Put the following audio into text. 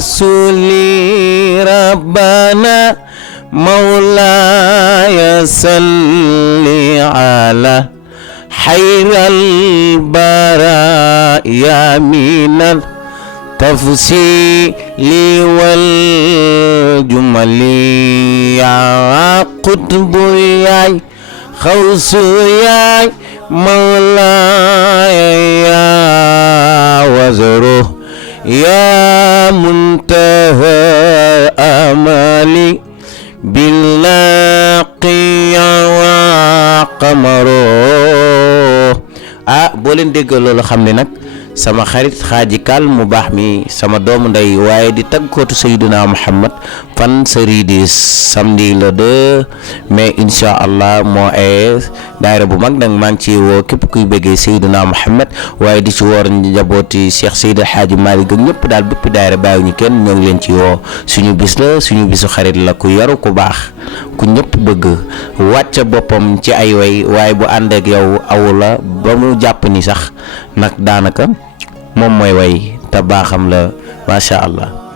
توسلي ربنا مولاي صل على خير البرايا من التفصيل والجمل يا قطب يا خوص يا مولاي يا وزره يا منتهى أمالي باللاقي وقمره boo leen dégg loolu xam ne nag sama xarit Xaaji Kal mu baax mi sama doomu ndey waaye di tàggootu Seydina Muhammad fan seri di samedi le 2 mai incha allah moo ay daayira bu mag nag maa ngi ci woo képp kuy bëggee Seydina Muhammad waaye di ci woor njabooti Cheikh Seydi Hadji Malick ak ñëpp daal bépp daayira bàyyiwuñu kenn ñoo ngi leen ci woo suñu bis la suñu bisu xarit la ku yaru ku baax ku ñëpp bëgg wàcc boppam ci ay way waaye bu ànd ak yow awu la ba mu jàpp ni sax nag daanaka moom mooy way te baaxam la macha allah.